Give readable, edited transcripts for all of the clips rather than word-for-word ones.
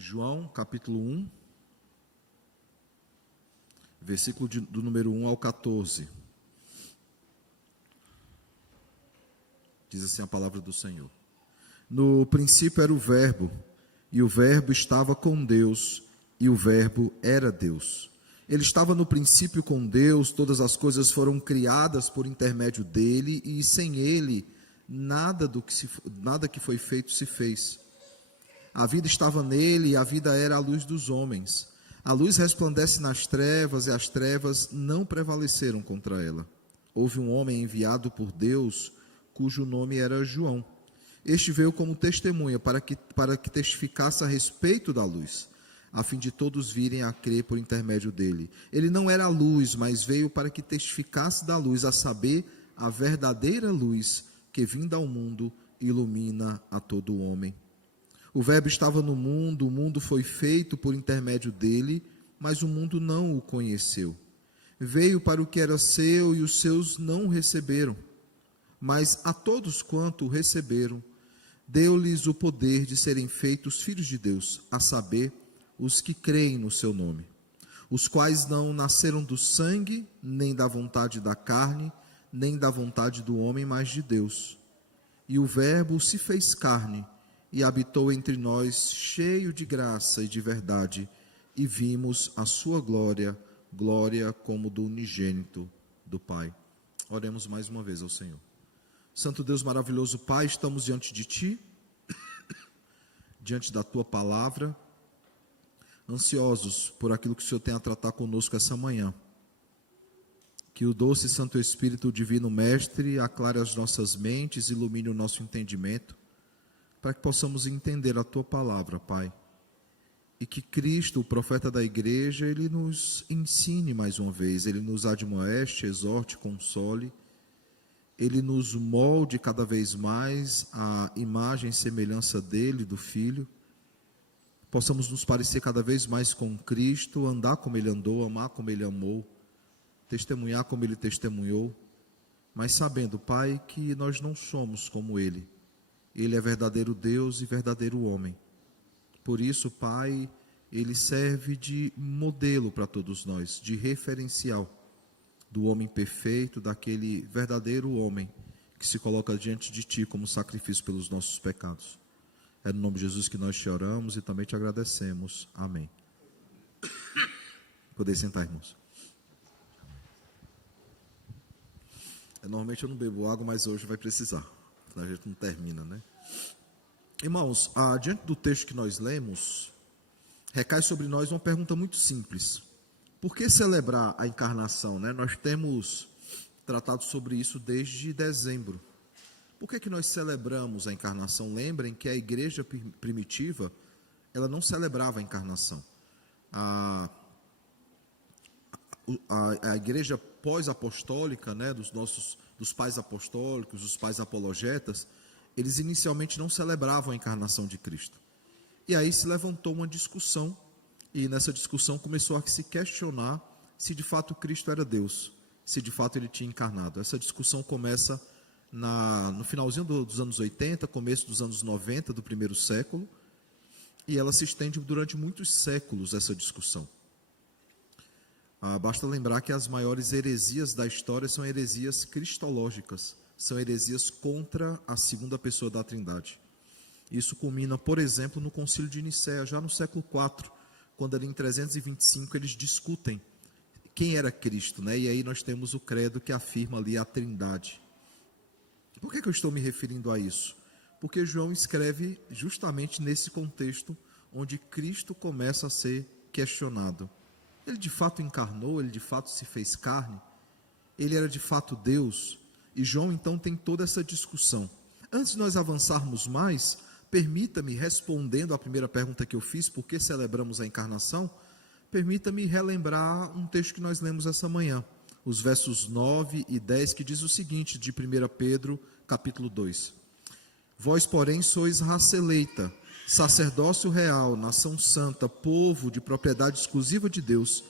João, capítulo 1, versículo do número 1 ao 14. Diz assim a palavra do Senhor. No princípio era o Verbo, e o Verbo estava com Deus, e o Verbo era Deus. Ele estava no princípio com Deus, todas as coisas foram criadas por intermédio dele, e sem ele, nada que foi feito se fez. A vida estava nele, e a vida era a luz dos homens. A luz resplandece nas trevas, e as trevas não prevaleceram contra ela. Houve um homem enviado por Deus, cujo nome era João. Este veio como testemunha para que testificasse a respeito da luz, a fim de todos virem a crer por intermédio dele. Ele não era a luz, mas veio para que testificasse da luz, a saber, a verdadeira luz que, vinda ao mundo, ilumina a todo homem. O Verbo estava no mundo, o mundo foi feito por intermédio dele, mas o mundo não o conheceu. Veio para o que era seu e os seus não o receberam. Mas a todos quanto o receberam, deu-lhes o poder de serem feitos filhos de Deus, a saber, os que creem no seu nome, os quais não nasceram do sangue, nem da vontade da carne, nem da vontade do homem, mas de Deus. E o Verbo se fez carne, e habitou entre nós, cheio de graça e de verdade, e vimos a sua glória, glória como do unigênito do Pai. Oremos mais uma vez ao Senhor. Santo Deus maravilhoso Pai, estamos diante de Ti, diante da Tua palavra, ansiosos por aquilo que o Senhor tem a tratar conosco essa manhã. Que o doce Santo Espírito, o Divino Mestre, aclare as nossas mentes, ilumine o nosso entendimento, para que possamos entender a Tua palavra, Pai. E que Cristo, o profeta da igreja, Ele nos ensine mais uma vez, Ele nos admoeste, exorte, console, Ele nos molde cada vez mais a imagem e semelhança dEle, do Filho. Possamos nos parecer cada vez mais com Cristo, andar como Ele andou, amar como Ele amou, testemunhar como Ele testemunhou, mas sabendo, Pai, que nós não somos como Ele. Ele é verdadeiro Deus e verdadeiro homem. Por isso, Pai, Ele serve de modelo para todos nós, de referencial do homem perfeito, daquele verdadeiro homem que se coloca diante de Ti como sacrifício pelos nossos pecados. É no nome de Jesus que nós te oramos e também te agradecemos. Amém. Poder sentar, irmãos. Normalmente eu não bebo água, mas hoje vai precisar. A gente não termina, né? Irmãos, diante do texto que nós lemos, recai sobre nós uma pergunta muito simples. Por que celebrar a encarnação, né? Nós temos tratado sobre isso desde dezembro. Por que nós celebramos a encarnação? Lembrem que a igreja primitiva, ela não celebrava a encarnação. A igreja pós-apostólica, né, dos pais apostólicos, dos pais apologetas, eles inicialmente não celebravam a encarnação de Cristo. E aí se levantou uma discussão, e nessa discussão começou a se questionar se de fato Cristo era Deus, se de fato Ele tinha encarnado. Essa discussão começa no finalzinho dos anos 80, começo dos anos 90 do primeiro século, e ela se estende durante muitos séculos, essa discussão. Basta lembrar que as maiores heresias da história são heresias cristológicas, são heresias contra a segunda pessoa da Trindade. Isso culmina, por exemplo, no Concílio de Nicéia, já no século IV, quando ali em 325 eles discutem quem era Cristo, né? E aí nós temos o credo que afirma ali a Trindade. Por que eu estou me referindo a isso? Porque João escreve justamente nesse contexto onde Cristo começa a ser questionado. Ele de fato encarnou, ele de fato se fez carne, ele era de fato Deus, e João então tem toda essa discussão. Antes de nós avançarmos mais, permita-me, respondendo à primeira pergunta que eu fiz, por que celebramos a encarnação, permita-me relembrar um texto que nós lemos essa manhã, os versos 9 e 10, que diz o seguinte, de 1 Pedro, capítulo 2. Vós, porém, sois raça eleita, sacerdócio real, nação santa, povo de propriedade exclusiva de Deus,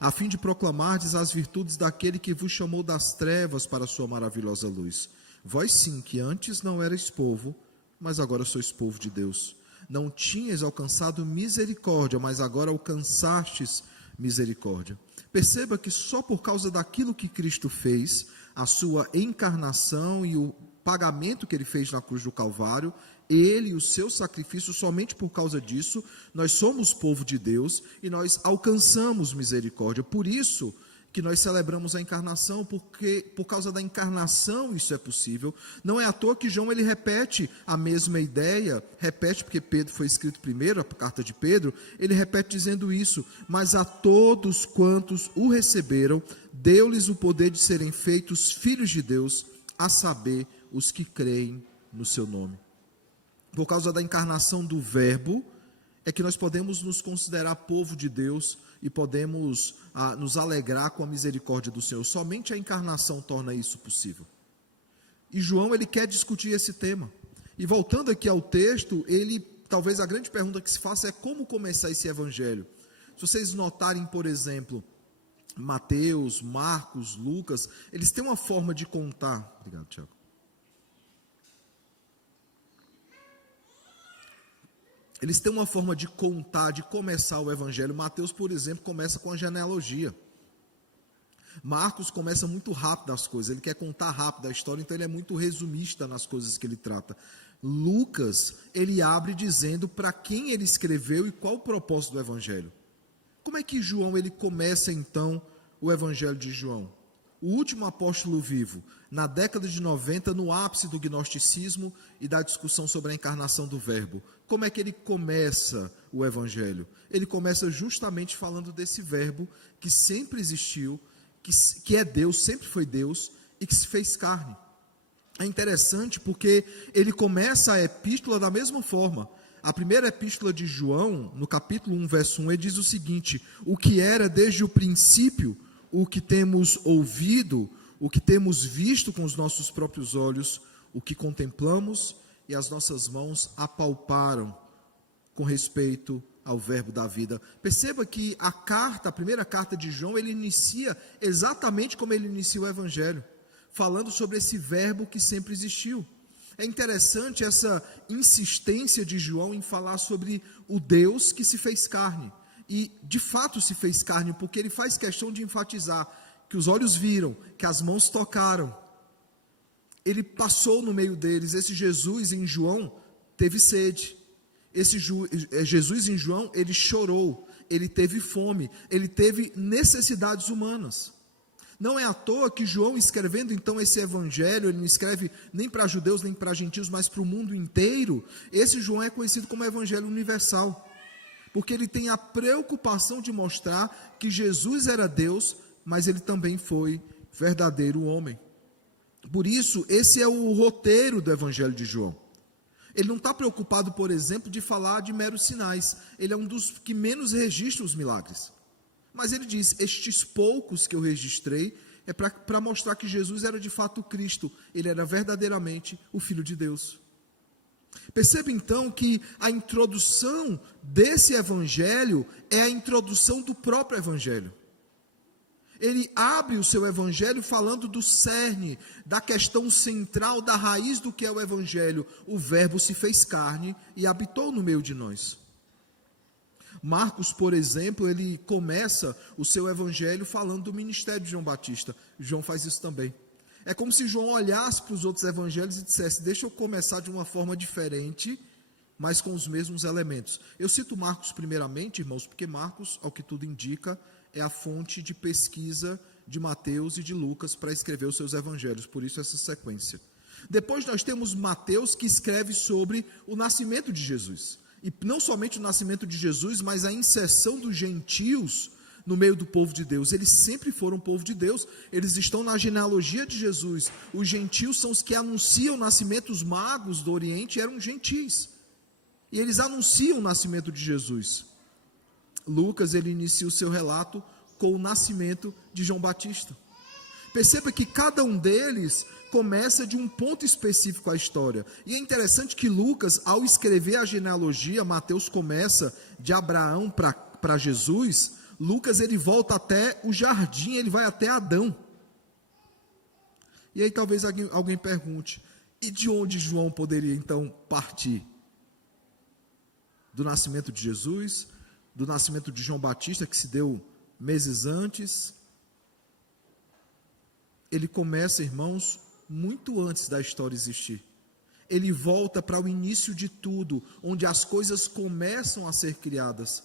a fim de proclamardes as virtudes daquele que vos chamou das trevas para a sua maravilhosa luz. Vós sim, que antes não erais povo, mas agora sois povo de Deus. não tinhas alcançado misericórdia, mas agora alcançastes misericórdia. Perceba que só por causa daquilo que Cristo fez, a sua encarnação e o pagamento que ele fez na cruz do Calvário, ele e o seu sacrifício, somente por causa disso, nós somos povo de Deus e nós alcançamos misericórdia. Por isso que nós celebramos a encarnação, porque por causa da encarnação isso é possível. Não é à toa que João ele repete a mesma ideia, repete porque Pedro foi escrito primeiro, a carta de Pedro, ele repete dizendo isso: mas a todos quantos o receberam, deu-lhes o poder de serem feitos filhos de Deus, a saber, os que creem no seu nome. Por causa da encarnação do Verbo, é que nós podemos nos considerar povo de Deus e podemos nos alegrar com a misericórdia do Senhor. Somente a encarnação torna isso possível. E João, ele quer discutir esse tema. E voltando aqui ao texto, talvez a grande pergunta que se faça é como começar esse evangelho. Se vocês notarem, por exemplo, Mateus, Marcos, Lucas, eles têm uma forma de contar. Obrigado, Tiago. Eles têm uma forma de contar, de começar o evangelho. Mateus, por exemplo, começa com a genealogia. Marcos começa muito rápido as coisas, ele quer contar rápido a história, então ele é muito resumista nas coisas que ele trata. Lucas, ele abre dizendo para quem ele escreveu e qual o propósito do evangelho. Como é que João, ele começa então o evangelho de João? O último apóstolo vivo, na década de 90, no ápice do gnosticismo e da discussão sobre a encarnação do Verbo. Como é que ele começa o evangelho? Ele começa justamente falando desse Verbo que sempre existiu, que é Deus, sempre foi Deus e que se fez carne. É interessante porque ele começa a epístola da mesma forma. A primeira epístola de João, no capítulo 1, verso 1, ele diz o seguinte: o que era desde o princípio, o que temos ouvido, o que temos visto com os nossos próprios olhos, o que contemplamos e as nossas mãos apalparam com respeito ao verbo da vida. Perceba que a primeira carta de João, ele inicia exatamente como ele inicia o evangelho, falando sobre esse verbo que sempre existiu. É interessante essa insistência de João em falar sobre o Deus que se fez carne. E de fato se fez carne, porque ele faz questão de enfatizar que os olhos viram, que as mãos tocaram. Ele passou no meio deles. Esse Jesus em João teve sede. Esse Jesus em João, ele chorou, ele teve fome, ele teve necessidades humanas. Não é à toa que João, escrevendo então esse evangelho, ele não escreve nem para judeus nem para gentios, mas para o mundo inteiro. Esse João é conhecido como evangelho universal, porque ele tem a preocupação de mostrar que Jesus era Deus, mas ele também foi verdadeiro homem. Por isso, esse é o roteiro do evangelho de João. Ele não está preocupado, por exemplo, de falar de meros sinais. Ele é um dos que menos registra os milagres. Mas ele diz: estes poucos que eu registrei é para mostrar que Jesus era de fato o Cristo. Ele era verdadeiramente o Filho de Deus. Perceba então que a introdução desse evangelho é a introdução do próprio evangelho. Ele abre o seu evangelho falando do cerne, da questão central, da raiz do que é o evangelho. O verbo se fez carne e habitou no meio de nós. Marcos, por exemplo, ele começa o seu evangelho falando do ministério de João Batista. João faz isso também. É como se João olhasse para os outros evangelhos e dissesse: deixa eu começar de uma forma diferente, mas com os mesmos elementos. Eu cito Marcos primeiramente, irmãos, porque Marcos, ao que tudo indica, é a fonte de pesquisa de Mateus e de Lucas para escrever os seus evangelhos, por isso essa sequência. Depois nós temos Mateus, que escreve sobre o nascimento de Jesus. E não somente o nascimento de Jesus, mas a inserção dos gentios no meio do povo de Deus. Eles sempre foram povo de Deus, eles estão na genealogia de Jesus. Os gentios são os que anunciam o nascimento. Os magos do Oriente eram gentis, e eles anunciam o nascimento de Jesus. Lucas, ele inicia o seu relato com o nascimento de João Batista. Perceba que cada um deles começa de um ponto específico a história. E é interessante que Lucas, ao escrever a genealogia, Mateus começa de Abraão para Jesus. Lucas, ele volta até o jardim, ele vai até Adão. E aí talvez alguém pergunte: e de onde João poderia então partir? do nascimento de Jesus, do nascimento de João Batista, que se deu meses antes. Ele começa, irmãos, muito antes da história existir. Ele volta para o início de tudo, onde as coisas começam a ser criadas.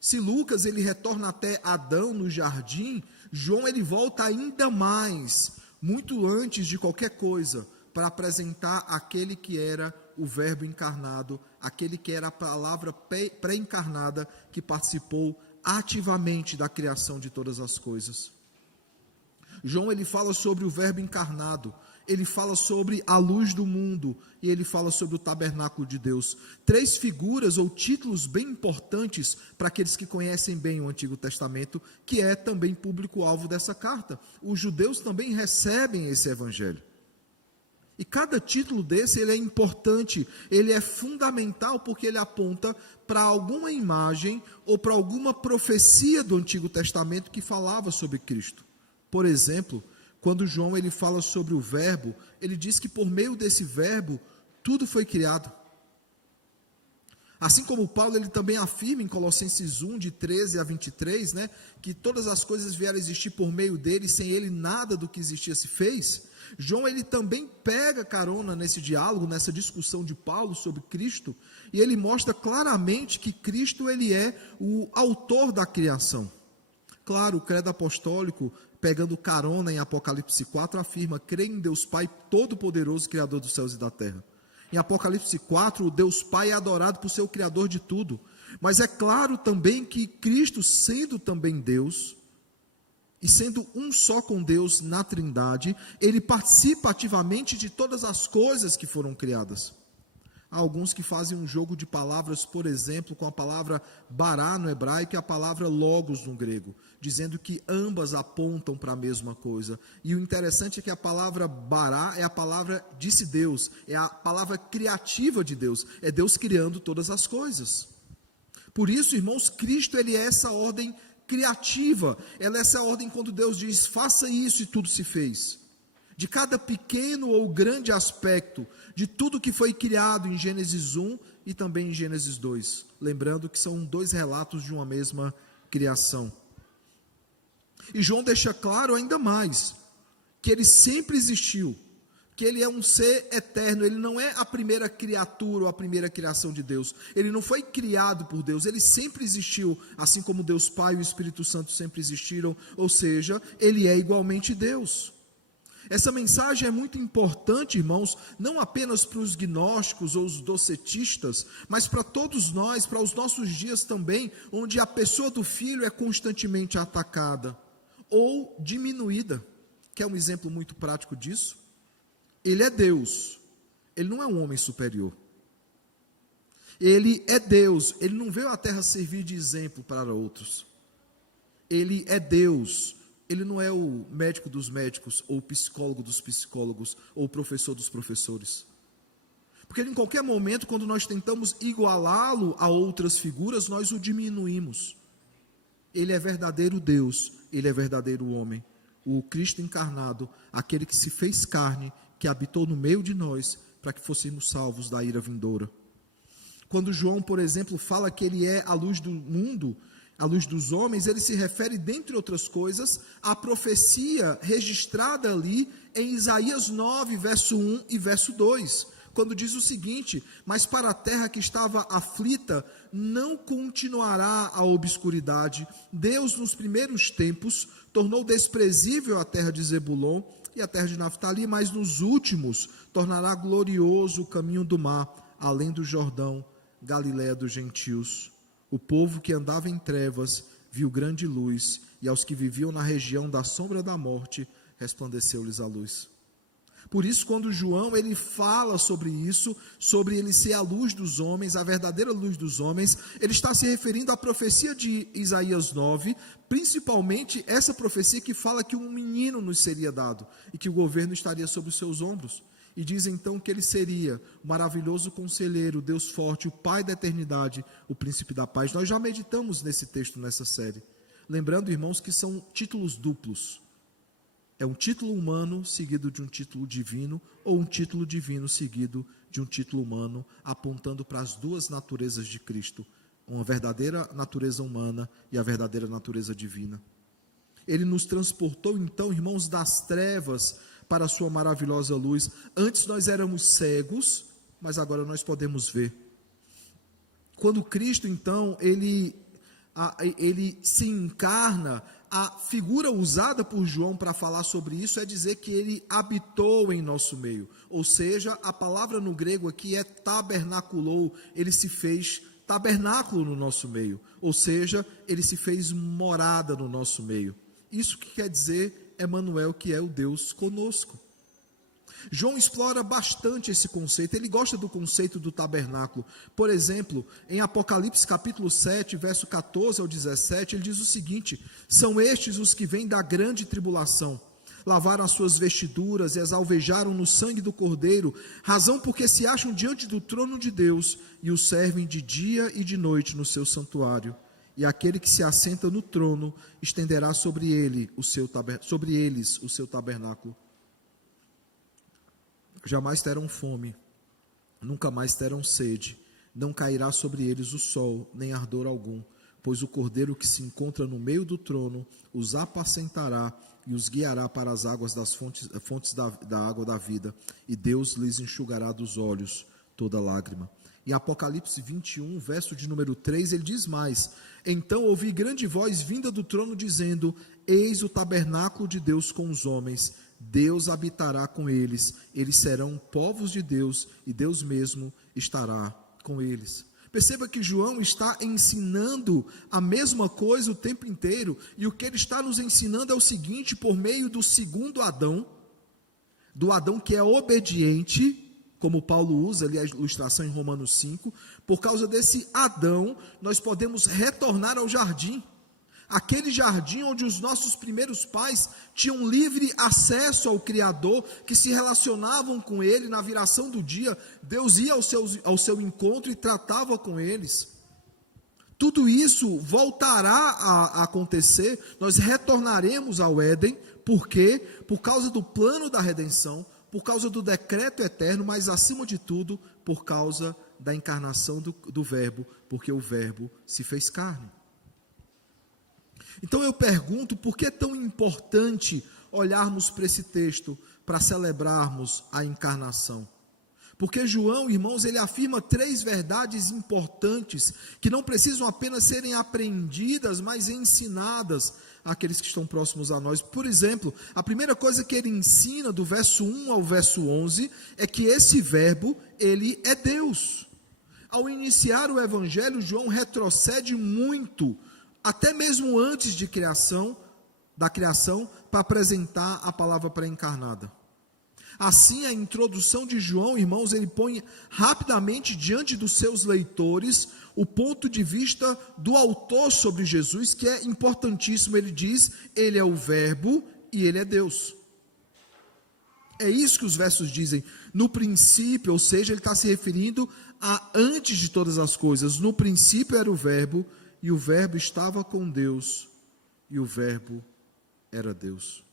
Se Lucas ele retorna até Adão no jardim, João ele volta ainda mais, muito antes de qualquer coisa, para apresentar aquele que era o Verbo encarnado, aquele que era a palavra pré-encarnada, que participou ativamente da criação de todas as coisas. João ele fala sobre o Verbo encarnado, ele fala sobre a luz do mundo e ele fala sobre o tabernáculo de Deus. 3 figuras ou títulos bem importantes para aqueles que conhecem bem o Antigo Testamento, que é também público-alvo dessa carta. Os judeus também recebem esse evangelho. E cada título desse ele é importante, ele é fundamental porque ele aponta para alguma imagem ou para alguma profecia do Antigo Testamento que falava sobre Cristo. Por exemplo, quando João ele fala sobre o verbo, ele diz que por meio desse verbo, tudo foi criado. Assim como Paulo ele também afirma em Colossenses 1, de 13 a 23, que todas as coisas vieram a existir por meio dele, sem ele nada do que existia se fez. João ele também pega carona nesse diálogo, nessa discussão de Paulo sobre Cristo, e ele mostra claramente que Cristo ele é o autor da criação. Claro, o credo apostólico, pegando carona em Apocalipse 4, afirma: crê em Deus Pai Todo-Poderoso, Criador dos céus e da terra. Em Apocalipse 4, o Deus Pai é adorado por ser o Criador de tudo. Mas é claro também que Cristo, sendo também Deus, e sendo um só com Deus na Trindade, ele participa ativamente de todas as coisas que foram criadas. Há alguns que fazem um jogo de palavras, por exemplo, com a palavra bará no hebraico e a palavra logos no grego, dizendo que ambas apontam para a mesma coisa. E o interessante é que a palavra bará é a palavra disse Deus, é a palavra criativa de Deus, é Deus criando todas as coisas. Por isso, irmãos, Cristo ele é essa ordem criativa, ela é essa ordem quando Deus diz, faça isso e tudo se fez. De cada pequeno ou grande aspecto, de tudo que foi criado em Gênesis 1 e também em Gênesis 2. Lembrando que são 2 relatos de uma mesma criação. E João deixa claro ainda mais, que ele sempre existiu, que ele é um ser eterno, ele não é a primeira criatura ou a primeira criação de Deus, ele não foi criado por Deus, ele sempre existiu, assim como Deus Pai e o Espírito Santo sempre existiram, ou seja, ele é igualmente Deus. Essa mensagem é muito importante, irmãos, não apenas para os gnósticos ou os docetistas, mas para todos nós, para os nossos dias também, onde a pessoa do Filho é constantemente atacada ou diminuída. Quer um exemplo muito prático disso? Ele é Deus, ele não é um homem superior. Ele é Deus, ele não veio à terra servir de exemplo para outros. Ele é Deus. Ele não é o médico dos médicos, ou o psicólogo dos psicólogos, ou o professor dos professores. Porque em qualquer momento, quando nós tentamos igualá-lo a outras figuras, nós o diminuímos. Ele é verdadeiro Deus, ele é verdadeiro homem. O Cristo encarnado, aquele que se fez carne, que habitou no meio de nós, para que fôssemos salvos da ira vindoura. Quando João, por exemplo, fala que ele é a luz do mundo, a luz dos homens, ele se refere, dentre outras coisas, à profecia registrada ali em Isaías 9, verso 1 e verso 2, quando diz o seguinte: mas para a terra que estava aflita, não continuará a obscuridade. Deus, nos primeiros tempos, tornou desprezível a terra de Zebulon e a terra de Naftali, mas nos últimos tornará glorioso o caminho do mar, além do Jordão, Galiléia dos gentios. O povo que andava em trevas viu grande luz, e aos que viviam na região da sombra da morte, resplandeceu-lhes a luz. Por isso, quando João ele fala sobre isso, sobre ele ser a luz dos homens, a verdadeira luz dos homens, ele está se referindo à profecia de Isaías 9, principalmente essa profecia que fala que um menino nos seria dado, e que o governo estaria sobre os seus ombros. E diz então que ele seria o maravilhoso conselheiro, Deus forte, o Pai da eternidade, o príncipe da paz. Nós já meditamos nesse texto, nessa série. Lembrando, irmãos, que são títulos duplos. É um título humano seguido de um título divino, ou um título divino seguido de um título humano, apontando para as duas naturezas de Cristo, uma verdadeira natureza humana e a verdadeira natureza divina. Ele nos transportou então, irmãos, das trevas para a sua maravilhosa luz. Antes nós éramos cegos, mas agora nós podemos ver. Quando Cristo então, ele se encarna, a figura usada por João para falar sobre isso é dizer que ele habitou em nosso meio. Ou seja, a palavra no grego aqui é tabernaculou, ele se fez tabernáculo no nosso meio. Ou seja, ele se fez morada no nosso meio. Isso que quer dizer Emanuel, que é o Deus conosco. João explora bastante esse conceito, ele gosta do conceito do tabernáculo. Por exemplo, em Apocalipse capítulo 7, verso 14 ao 17, ele diz o seguinte: são estes os que vêm da grande tribulação, lavaram as suas vestiduras e as alvejaram no sangue do Cordeiro, razão porque se acham diante do trono de Deus e o servem de dia e de noite no seu santuário. E aquele que se assenta no trono estenderá sobre eles o seu tabernáculo. Jamais terão fome, nunca mais terão sede, não cairá sobre eles o sol, nem ardor algum, pois o Cordeiro que se encontra no meio do trono os apacentará e os guiará para as águas das fontes da água da vida, e Deus lhes enxugará dos olhos toda lágrima. Em Apocalipse 21, verso de número 3, ele diz mais: então ouvi grande voz vinda do trono dizendo: eis o tabernáculo de Deus com os homens, Deus habitará com eles, eles serão povos de Deus e Deus mesmo estará com eles. Perceba que João está ensinando a mesma coisa o tempo inteiro, e o que ele está nos ensinando é o seguinte: por meio do segundo Adão, do Adão que é obediente, como Paulo usa ali a ilustração em Romanos 5, por causa desse Adão, nós podemos retornar ao jardim. Aquele jardim onde os nossos primeiros pais tinham livre acesso ao Criador, que se relacionavam com Ele na viração do dia, Deus ia ao seu encontro e tratava com eles. Tudo isso voltará a acontecer, nós retornaremos ao Éden, por quê? Por causa do plano da redenção, por causa do decreto eterno, mas acima de tudo, por causa da encarnação do Verbo, porque o Verbo se fez carne. Então eu pergunto, por que é tão importante olharmos para esse texto, para celebrarmos a encarnação? Porque João, irmãos, ele afirma 3 verdades importantes, que não precisam apenas serem aprendidas, mas ensinadas àqueles que estão próximos a nós. Por exemplo, a primeira coisa que ele ensina, do verso 1 ao verso 11, é que esse verbo, ele é Deus. Ao iniciar o evangelho, João retrocede muito, até mesmo antes da criação, para apresentar a palavra pré-encarnada. Assim, a introdução de João, irmãos, ele põe rapidamente diante dos seus leitores o ponto de vista do autor sobre Jesus, que é importantíssimo. Ele diz: ele é o Verbo e ele é Deus. É isso que os versos dizem. No princípio, ou seja, ele está se referindo a antes de todas as coisas. No princípio era o Verbo, e o Verbo estava com Deus, e o Verbo era Deus.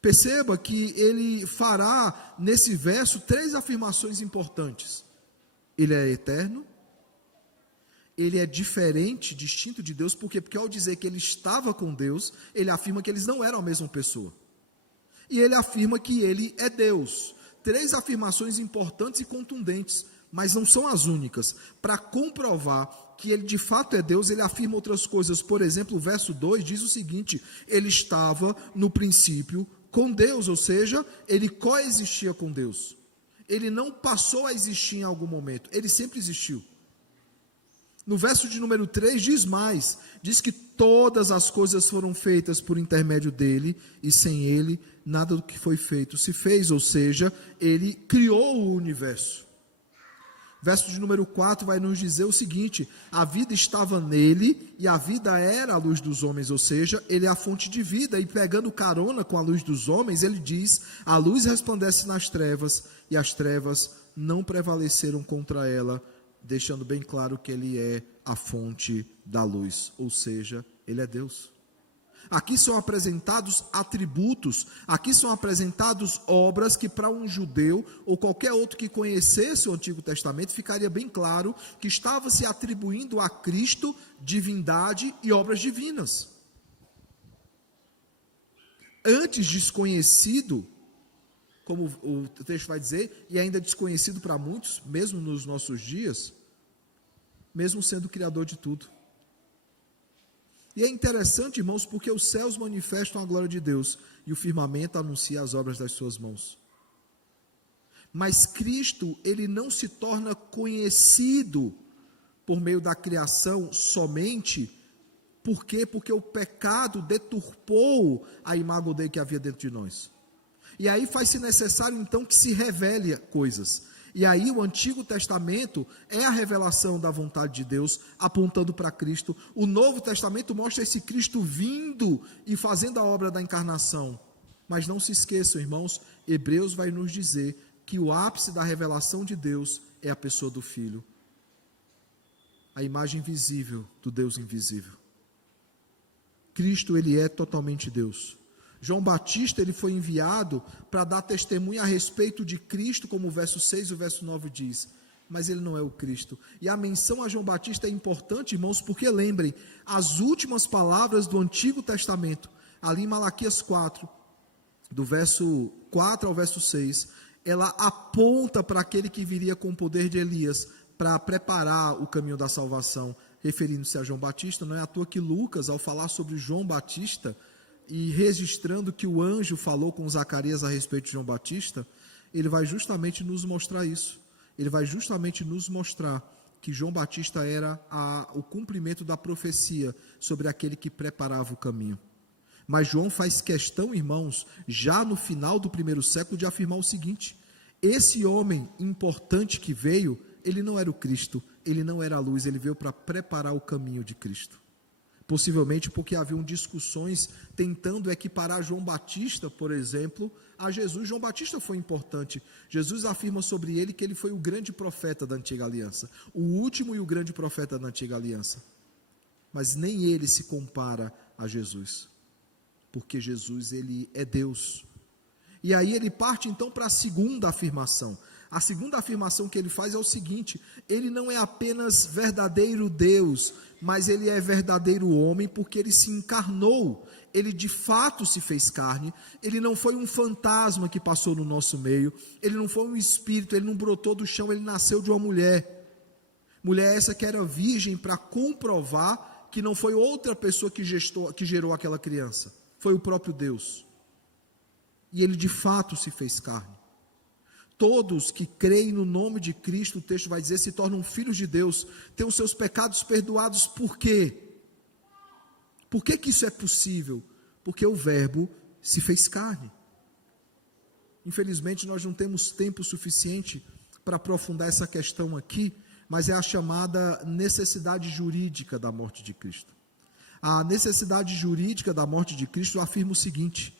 Perceba que ele fará nesse verso 3 afirmações importantes. Ele é eterno, ele é diferente, distinto de Deus, por quê? Porque ao dizer que ele estava com Deus, ele afirma que eles não eram a mesma pessoa. E ele afirma que ele é Deus. 3 afirmações importantes e contundentes, mas não são as únicas. Para comprovar que ele de fato é Deus, ele afirma outras coisas. Por exemplo, o verso 2 diz o seguinte: ele estava no princípio com Deus, ou seja, ele coexistia com Deus. Ele não passou a existir em algum momento, ele sempre existiu. No verso de número 3 diz mais, diz que todas as coisas foram feitas por intermédio dele, e sem ele nada do que foi feito se fez, ou seja, ele criou o universo. Verso de número 4 vai nos dizer o seguinte: a vida estava nele e a vida era a luz dos homens, ou seja, ele é a fonte de vida. E pegando carona com a luz dos homens, ele diz: a luz resplandece nas trevas e as trevas não prevaleceram contra ela, deixando bem claro que ele é a fonte da luz, ou seja, ele é Deus. Aqui são apresentados atributos, aqui são apresentados obras que para um judeu ou qualquer outro que conhecesse o Antigo Testamento ficaria bem claro que estava se atribuindo a Cristo divindade e obras divinas. Antes desconhecido, como o texto vai dizer, e ainda desconhecido para muitos, mesmo nos nossos dias, mesmo sendo o Criador de tudo. E é interessante, irmãos, porque os céus manifestam a glória de Deus e o firmamento anuncia as obras das suas mãos. Mas Cristo, ele não se torna conhecido por meio da criação somente. Por quê? Porque o pecado deturpou a imagem dele que havia dentro de nós. E aí faz-se necessário então que se revele coisas. E aí o Antigo Testamento é a revelação da vontade de Deus, apontando para Cristo. O Novo Testamento mostra esse Cristo vindo e fazendo a obra da encarnação. Mas não se esqueçam, irmãos, Hebreus vai nos dizer que o ápice da revelação de Deus é a pessoa do Filho. A imagem visível do Deus invisível. Cristo, ele é totalmente Deus. João Batista, ele foi enviado para dar testemunho a respeito de Cristo, como o verso 6 e o verso 9 diz, mas ele não é o Cristo. E a menção a João Batista é importante, irmãos, porque lembrem, as últimas palavras do Antigo Testamento, ali em Malaquias 4, do verso 4 ao verso 6, ela aponta para aquele que viria com o poder de Elias, para preparar o caminho da salvação, referindo-se a João Batista. Não é à toa que Lucas, ao falar sobre João Batista, e registrando que o anjo falou com Zacarias a respeito de João Batista, ele vai justamente nos mostrar isso. Ele vai justamente nos mostrar que João Batista era o cumprimento da profecia sobre aquele que preparava o caminho. Mas João faz questão, irmãos, já no final do primeiro século, de afirmar o seguinte: esse homem importante que veio, ele não era o Cristo, ele não era a luz, ele veio para preparar o caminho de Cristo. Possivelmente porque haviam discussões tentando equiparar João Batista, por exemplo, a Jesus. João Batista foi importante. Jesus afirma sobre ele que ele foi o grande profeta da antiga aliança, o último e o grande profeta da antiga aliança. Mas nem ele se compara a Jesus, porque Jesus, ele é Deus. E aí ele parte então para a segunda afirmação. A segunda afirmação que ele faz é o seguinte: ele não é apenas verdadeiro Deus, mas ele é verdadeiro homem, porque ele se encarnou, ele de fato se fez carne, ele não foi um fantasma que passou no nosso meio, ele não foi um espírito, ele não brotou do chão, ele nasceu de uma mulher. Mulher essa que era virgem, para comprovar que não foi outra pessoa que gerou aquela criança, foi o próprio Deus. E ele de fato se fez carne. Todos que creem no nome de Cristo, o texto vai dizer, se tornam filhos de Deus, têm os seus pecados perdoados. Por quê? Por que isso é possível? Porque o Verbo se fez carne. Infelizmente nós não temos tempo suficiente para aprofundar essa questão aqui, mas é a chamada necessidade jurídica da morte de Cristo. A necessidade jurídica da morte de Cristo afirma o seguinte: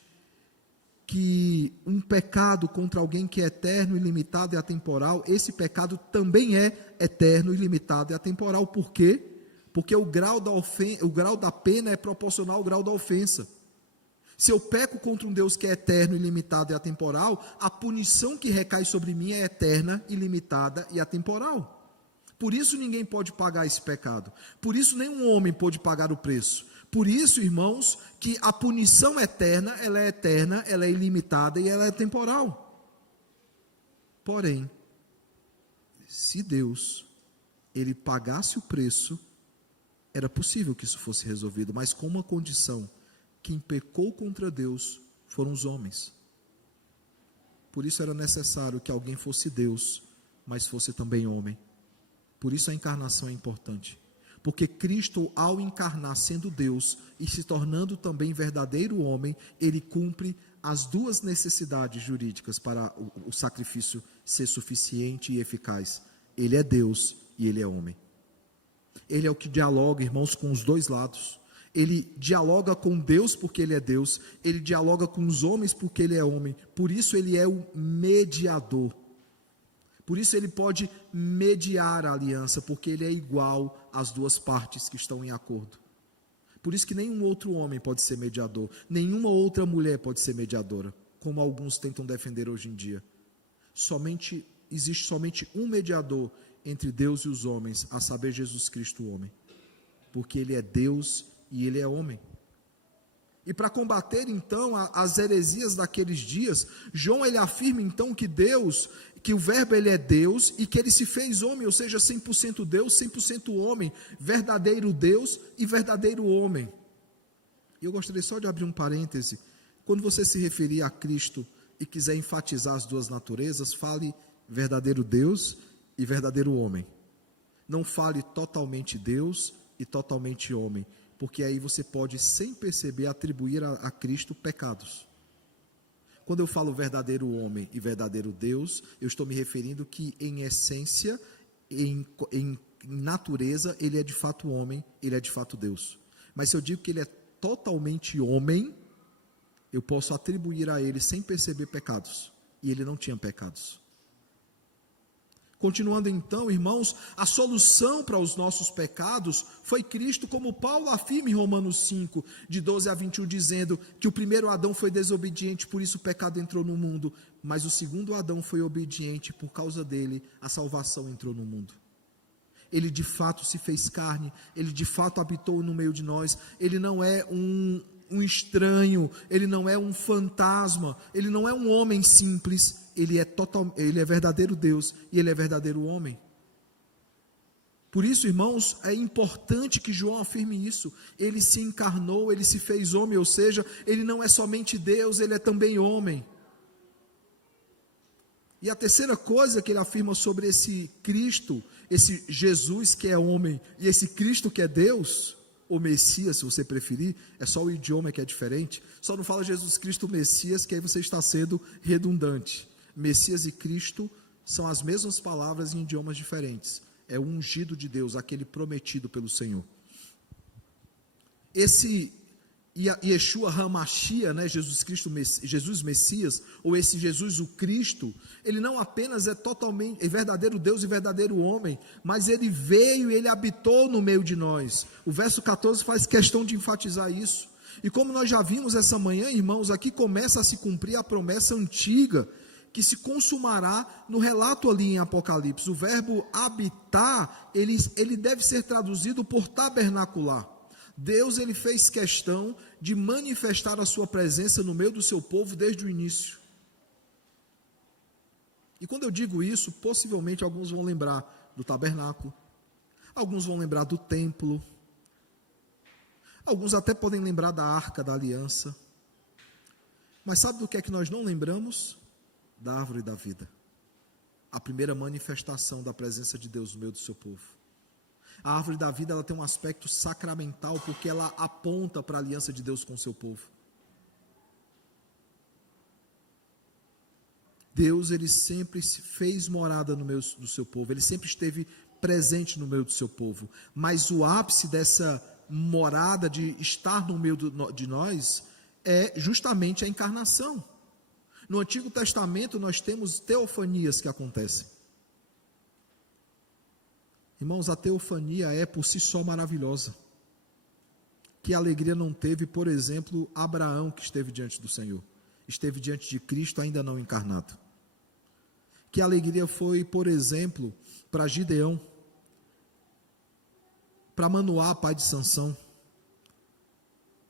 que um pecado contra alguém que é eterno, ilimitado e atemporal, esse pecado também é eterno, ilimitado e atemporal. Por quê? Porque o grau da pena é proporcional ao grau da ofensa. Se eu peco contra um Deus que é eterno, ilimitado e atemporal, a punição que recai sobre mim é eterna, ilimitada e atemporal. Por isso ninguém pode pagar esse pecado. Por isso nenhum homem pode pagar o preço. Por isso, irmãos, que a punição eterna, ela é ilimitada e ela é temporal. Porém, se Deus, ele pagasse o preço, era possível que isso fosse resolvido, mas com uma condição: quem pecou contra Deus foram os homens. Por isso era necessário que alguém fosse Deus, mas fosse também homem. Por isso a encarnação é importante. Porque Cristo, ao encarnar sendo Deus e se tornando também verdadeiro homem, ele cumpre as duas necessidades jurídicas para o sacrifício ser suficiente e eficaz. Ele é Deus e ele é homem. Ele é o que dialoga, irmãos, com os dois lados. Ele dialoga com Deus porque ele é Deus, ele dialoga com os homens porque ele é homem. Por isso ele é o mediador. Por isso ele pode mediar a aliança, porque ele é igual às duas partes que estão em acordo. Por isso que nenhum outro homem pode ser mediador, nenhuma outra mulher pode ser mediadora, como alguns tentam defender hoje em dia. Existe somente um mediador entre Deus e os homens, a saber, Jesus Cristo, o homem. Porque ele é Deus e ele é homem. E para combater então as heresias daqueles dias, João ele afirma então que o verbo ele é Deus e que ele se fez homem, ou seja, 100% Deus, 100% homem, verdadeiro Deus e verdadeiro homem. E eu gostaria só de abrir um parêntese. Quando você se referir a Cristo e quiser enfatizar as duas naturezas, fale verdadeiro Deus e verdadeiro homem. Não fale totalmente Deus e totalmente homem, porque aí você pode, sem perceber, atribuir a Cristo pecados. Quando eu falo verdadeiro homem e verdadeiro Deus, eu estou me referindo que em essência, em natureza, ele é de fato homem, ele é de fato Deus. Mas se eu digo que ele é totalmente homem, eu posso atribuir a ele, sem perceber, pecados. E ele não tinha pecados. Continuando então, irmãos, a solução para os nossos pecados foi Cristo, como Paulo afirma em Romanos 5, de 12 a 21, dizendo que o primeiro Adão foi desobediente, por isso o pecado entrou no mundo, mas o segundo Adão foi obediente, por causa dele a salvação entrou no mundo. Ele de fato se fez carne, ele de fato habitou no meio de nós, ele não é um estranho, ele não é um fantasma, ele não é um homem simples, ele é verdadeiro Deus e ele é verdadeiro homem. Por isso, irmãos, é importante que João afirme isso. Ele se encarnou, ele se fez homem, ou seja, ele não é somente Deus, ele é também homem. E a terceira coisa que ele afirma sobre esse Cristo, esse Jesus que é homem e esse Cristo que é Deus, ou Messias, se você preferir, é só o idioma que é diferente, só não fala Jesus Cristo Messias, que aí você está sendo redundante. Messias e Cristo são as mesmas palavras em idiomas diferentes. É o ungido de Deus, aquele prometido pelo Senhor. Esse Yeshua HaMashiach, né, Jesus Messias, ou esse Jesus o Cristo, ele não apenas é verdadeiro Deus e verdadeiro homem, mas ele veio e ele habitou no meio de nós. O verso 14 faz questão de enfatizar isso. E como nós já vimos essa manhã, irmãos, aqui começa a se cumprir a promessa antiga, que se consumará no relato ali em Apocalipse. O verbo habitar, ele deve ser traduzido por tabernacular. Deus ele fez questão de manifestar a sua presença no meio do seu povo desde o início. E quando eu digo isso, possivelmente alguns vão lembrar do tabernáculo, alguns vão lembrar do templo, alguns até podem lembrar da Arca da Aliança. Mas sabe do que é que nós não lembramos? Da árvore da vida. A primeira manifestação da presença de Deus no meio do seu povo. A árvore da vida ela tem um aspecto sacramental, porque ela aponta para a aliança de Deus com o seu povo. Deus ele sempre fez morada no meio do seu povo, ele sempre esteve presente no meio do seu povo, mas o ápice dessa morada de estar no meio de nós é justamente a encarnação. No Antigo Testamento nós temos teofanias que acontecem. Irmãos, a teofania é por si só maravilhosa. Que alegria não teve, por exemplo, Abraão, que esteve diante do Senhor, esteve diante de Cristo ainda não encarnado. Que alegria foi, por exemplo, para Gideão, para Manoá, pai de Sansão,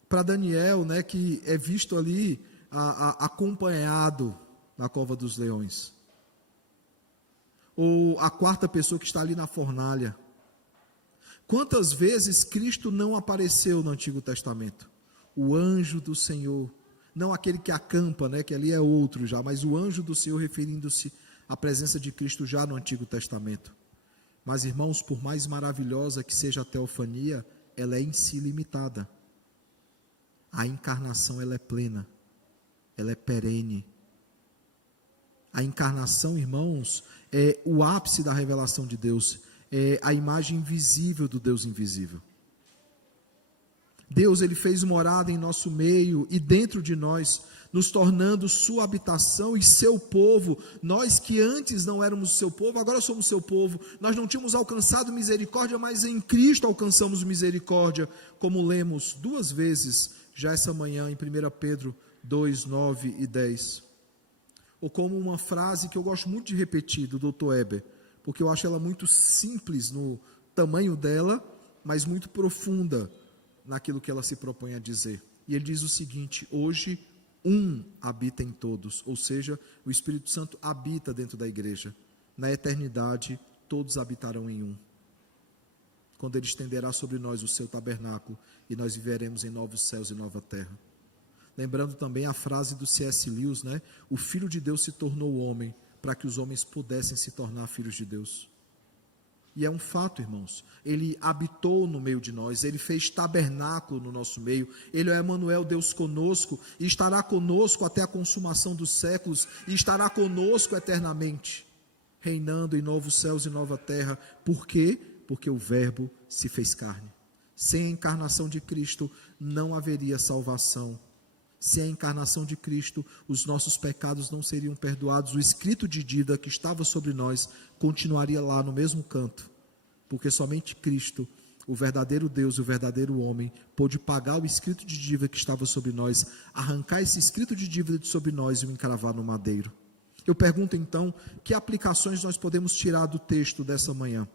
para Daniel, né, que é visto ali acompanhado na cova dos leões. Ou a quarta pessoa que está ali na fornalha. Quantas vezes Cristo não apareceu no Antigo Testamento? O anjo do Senhor, não aquele que acampa, né, que ali é outro já, mas o anjo do Senhor referindo-se à presença de Cristo já no Antigo Testamento. Mas irmãos, por mais maravilhosa que seja a teofania, ela é em si limitada. A encarnação ela é plena, ela é perene. A encarnação, irmãos, é o ápice da revelação de Deus, é a imagem visível do Deus invisível. Deus ele fez morada em nosso meio e dentro de nós nos tornando sua habitação e seu povo. Nós que antes não éramos seu povo, agora somos seu povo. Nós não tínhamos alcançado misericórdia, mas em Cristo alcançamos misericórdia, como lemos 2 vezes já essa manhã em 1 Pedro 2, 9 e 10. Ou como uma frase que eu gosto muito de repetir, do Dr. Eber, porque eu acho ela muito simples no tamanho dela, mas muito profunda naquilo que ela se propõe a dizer. E ele diz o seguinte: hoje um habita em todos, ou seja, o Espírito Santo habita dentro da igreja. Na eternidade, todos habitarão em um. Quando ele estenderá sobre nós o seu tabernáculo, e nós viveremos em novos céus e nova terra. Lembrando também a frase do C.S. Lewis, né? O Filho de Deus se tornou homem, para que os homens pudessem se tornar filhos de Deus. E é um fato, irmãos, ele habitou no meio de nós, ele fez tabernáculo no nosso meio, ele é Emanuel, Deus conosco, e estará conosco até a consumação dos séculos, e estará conosco eternamente, reinando em novos céus e nova terra. Por quê? Porque o Verbo se fez carne. Sem a encarnação de Cristo, não haveria salvação. Sem a encarnação de Cristo, os nossos pecados não seriam perdoados. O escrito de dívida que estava sobre nós continuaria lá no mesmo canto, porque somente Cristo, o verdadeiro Deus e o verdadeiro homem, pôde pagar o escrito de dívida que estava sobre nós, arrancar esse escrito de dívida de sobre nós e o encravar no madeiro. Eu pergunto então, que aplicações nós podemos tirar do texto dessa manhã?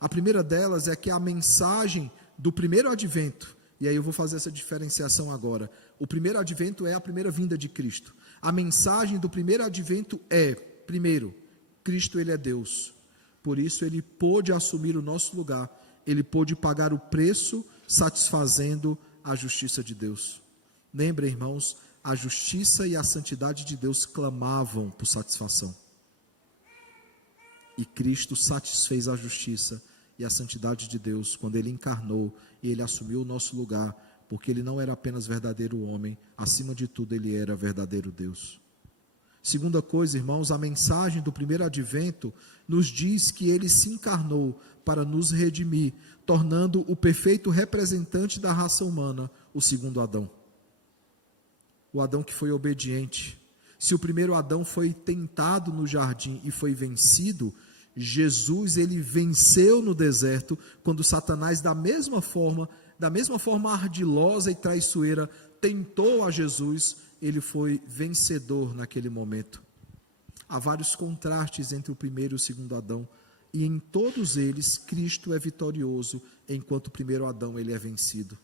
A primeira delas é que a mensagem do primeiro advento, e aí eu vou fazer essa diferenciação agora. O primeiro advento é a primeira vinda de Cristo. A mensagem do primeiro advento é, primeiro, Cristo ele é Deus. Por isso ele pôde assumir o nosso lugar. Ele pôde pagar o preço, satisfazendo a justiça de Deus. Lembrem, irmãos, a justiça e a santidade de Deus clamavam por satisfação. E Cristo satisfez a justiça e a santidade de Deus quando ele encarnou e ele assumiu o nosso lugar, porque ele não era apenas verdadeiro homem, acima de tudo ele era verdadeiro Deus. Segunda coisa, irmãos, a mensagem do primeiro advento nos diz que ele se encarnou para nos redimir, tornando o perfeito representante da raça humana, o segundo Adão. O Adão que foi obediente. Se o primeiro Adão foi tentado no jardim e foi vencido, Jesus, ele venceu no deserto, quando Satanás, da mesma forma ardilosa e traiçoeira, tentou a Jesus, ele foi vencedor naquele momento. Há vários contrastes entre o primeiro e o segundo Adão, e em todos eles, Cristo é vitorioso, enquanto o primeiro Adão, ele é vencido.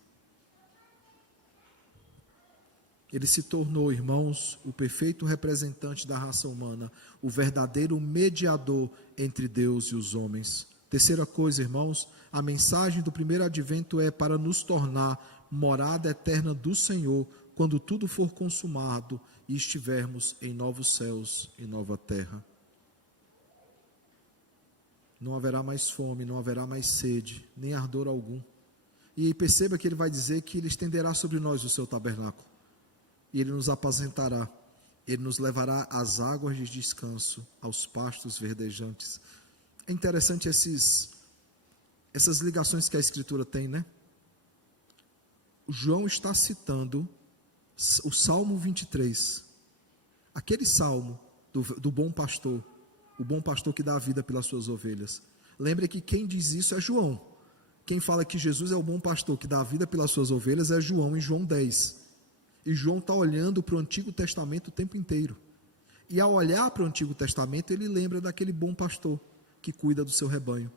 Ele se tornou, irmãos, o perfeito representante da raça humana, o verdadeiro mediador entre Deus e os homens. Terceira coisa, irmãos, a mensagem do primeiro advento é para nos tornar morada eterna do Senhor, quando tudo for consumado e estivermos em novos céus e nova terra. Não haverá mais fome, não haverá mais sede, nem ardor algum. E perceba que ele vai dizer que ele estenderá sobre nós o seu tabernáculo. E ele nos apacentará, ele nos levará às águas de descanso, aos pastos verdejantes. É interessante essas ligações que a Escritura tem, né? O João está citando o Salmo 23, aquele salmo do bom pastor, o bom pastor que dá a vida pelas suas ovelhas. Lembre que quem diz isso é João. Quem fala que Jesus é o bom pastor que dá a vida pelas suas ovelhas é João, em João 10. E João está olhando para o Antigo Testamento o tempo inteiro. E ao olhar para o Antigo Testamento, ele lembra daquele bom pastor que cuida do seu rebanho,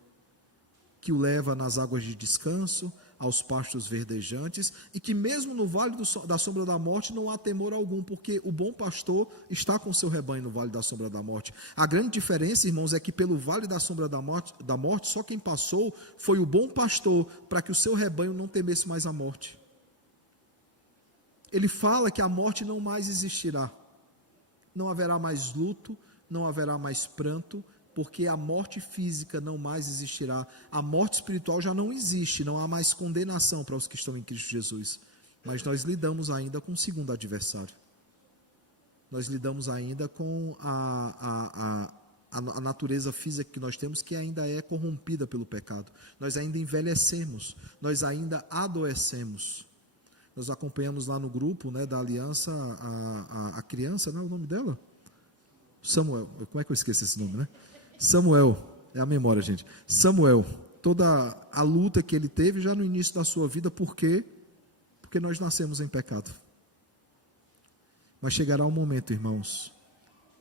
que o leva nas águas de descanso, aos pastos verdejantes, e que mesmo no vale da sombra da morte não há temor algum, porque o bom pastor está com o seu rebanho no vale da sombra da morte. A grande diferença, irmãos, é que pelo vale da sombra da morte, só quem passou foi o bom pastor, para que o seu rebanho não temesse mais a morte. Ele fala que a morte não mais existirá, não haverá mais luto, não haverá mais pranto, porque a morte física não mais existirá, a morte espiritual já não existe, não há mais condenação para os que estão em Cristo Jesus, mas nós lidamos ainda com o segundo adversário, nós lidamos ainda com a natureza física que nós temos, que ainda é corrompida pelo pecado, nós ainda envelhecemos, nós ainda adoecemos. Nós acompanhamos lá no grupo, né, da aliança a criança, não é o nome dela? Samuel. Como é que eu esqueci esse nome, né? Samuel. É a memória, gente. Samuel. Toda a luta que ele teve já no início da sua vida, por quê? Porque nós nascemos em pecado. Mas chegará um momento, irmãos,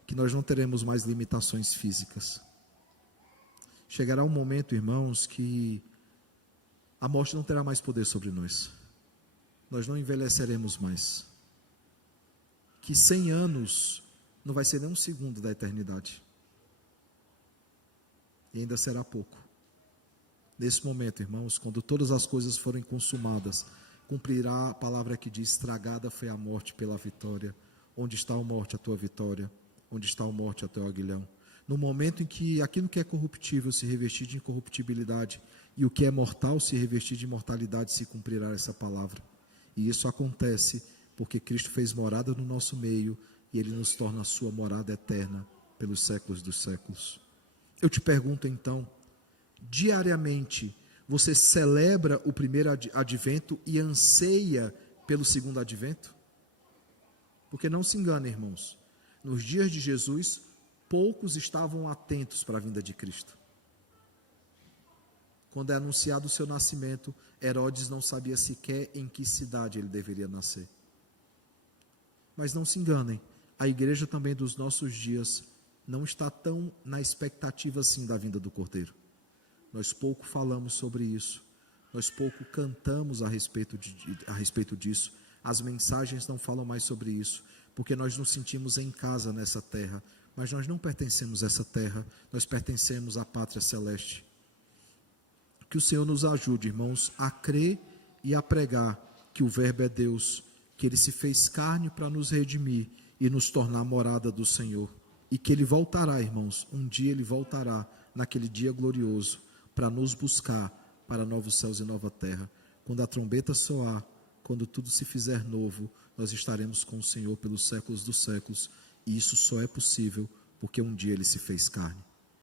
que nós não teremos mais limitações físicas. Chegará um momento, irmãos, que a morte não terá mais poder sobre nós. Nós não envelheceremos mais. Que 100 anos não vai ser nem um segundo da eternidade. E ainda será pouco. Nesse momento, irmãos, quando todas as coisas forem consumadas, cumprirá a palavra que diz: estragada foi a morte pela vitória. Onde está a morte, a tua vitória? Onde está a morte, a teu aguilhão? No momento em que aquilo que é corruptível se revestir de incorruptibilidade e o que é mortal se revestir de imortalidade, se cumprirá essa palavra. E isso acontece porque Cristo fez morada no nosso meio e Ele nos torna a sua morada eterna pelos séculos dos séculos. Eu te pergunto então, diariamente você celebra o primeiro advento e anseia pelo segundo advento? Porque não se engane, irmãos, nos dias de Jesus, poucos estavam atentos para a vinda de Cristo. Quando é anunciado o seu nascimento, Herodes não sabia sequer em que cidade ele deveria nascer. Mas não se enganem, a igreja também dos nossos dias não está tão na expectativa assim da vinda do Cordeiro. Nós pouco falamos sobre isso, nós pouco cantamos a respeito disso, as mensagens não falam mais sobre isso, porque nós nos sentimos em casa nessa terra, mas nós não pertencemos a essa terra, nós pertencemos à pátria celeste. Que o Senhor nos ajude, irmãos, a crer e a pregar que o Verbo é Deus, que Ele se fez carne para nos redimir e nos tornar morada do Senhor, e que Ele voltará, irmãos, um dia Ele voltará, naquele dia glorioso, para nos buscar para novos céus e nova terra. Quando a trombeta soar, quando tudo se fizer novo, nós estaremos com o Senhor pelos séculos dos séculos, e isso só é possível porque um dia Ele se fez carne.